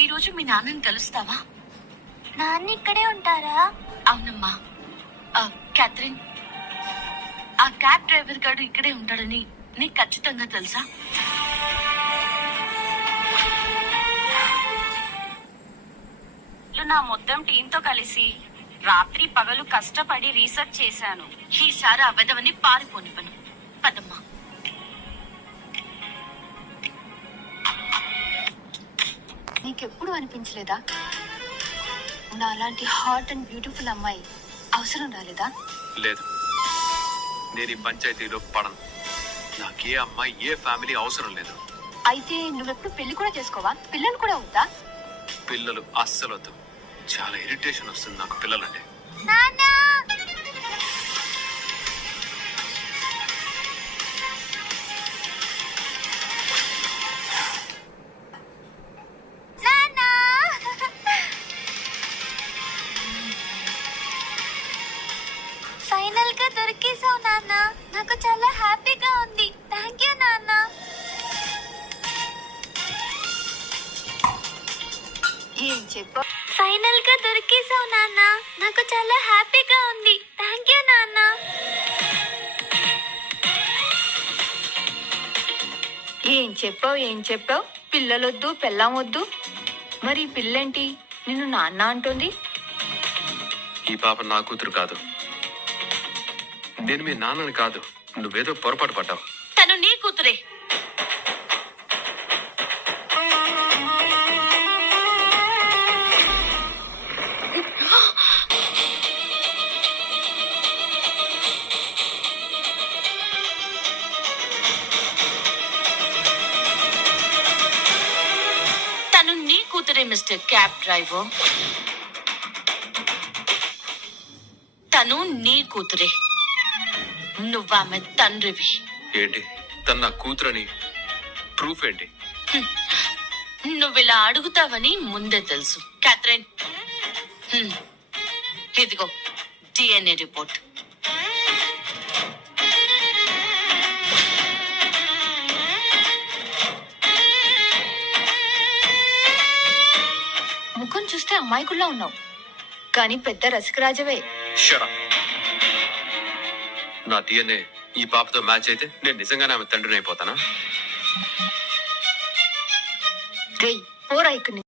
ఈ రోజు మీ నాన్నని కలుస్తావా? నాన్న ఇక్కడే ఉంటారా? అవునమ్మా. క్యాథరిన్, ఆ క్యాబ్ డ్రైవర్ గారు ఇక్కడే ఉంటాడని నీకు ఖచ్చితంగా తెలుసా? నా మొత్తం టీంతో కలిసి రాత్రి పగలు కష్టపడి రీసెర్చ్ చేశాను. ఈసారి ఆ వెధవని పారిపోనివ్వను. పదమ్మా. నీకెప్పుడు అనిపించలేదా నా అలాంటి హాట్ అండ్ బ్యూటిఫుల్ అమ్మాయి అవసరం రాలేదా? లేదు, నేను ఈ పంచాయతీలో పడను. నాకే అమ్మాయి ఏ ఫ్యామిలీ అవసరం లేదు. అయితే నువ్వెప్పుడు పెళ్లి కూడా చేసుకోవా? పిల్లలు కూడా వద్దా? పిల్లలు అస్సలు వద్దు. చాలా ఇరిటేషన్ వస్తుంది నాకు పిల్లలంటే. ఫైనల్ గా దొరికేసావు నాన్న. నాకు చాలా హ్యాపీగా ఉంది. థ్యాంక్ యూ నాన్న. ఏం చెప్పు? ఫైనల్ గా దొరికేసావు నాన్న. నాకు చాలా హ్యాపీగా ఉంది. థ్యాంక్ యూ నాన్న. ఏం చెప్పావు? పిల్లలొద్దు, పెళ్ళాం వద్దు. మరి పిల్లేంటి నిన్ను నాన్న అంటుంది? ఈ పాప నా కూతురు కాదు. నేను మీ నాన్నని కాదు. నువ్వేదో పొరపాటు పడ్డావు. తను నీ కూతురే. తను నీ కూతురే మిస్టర్ క్యాబ్ డ్రైవర్. తను నీ కూతురే. నువ్వామె తండ్రివి. ఏంటి, తన నా కూతురని ప్రూఫ్ ఏంటి? నువ్విలా అడుగుతావని ముందే తెలుసు. క్యాథరిన్, ఇదిగో డిఎన్ఏ రిపోర్ట్. ముఖం చూస్తే అమ్మాయికుల్లా ఉన్నావు, కానీ పెద్ద రసికరాజవే. Shut up. నా డిఎన్ఏ ఈ పాపతో మ్యాచ్ అయితే నేను నిజంగానే ఆమె తండ్రిని అయిపోతానా? రేయ్, పోరా ఇక్కడి నుంచి.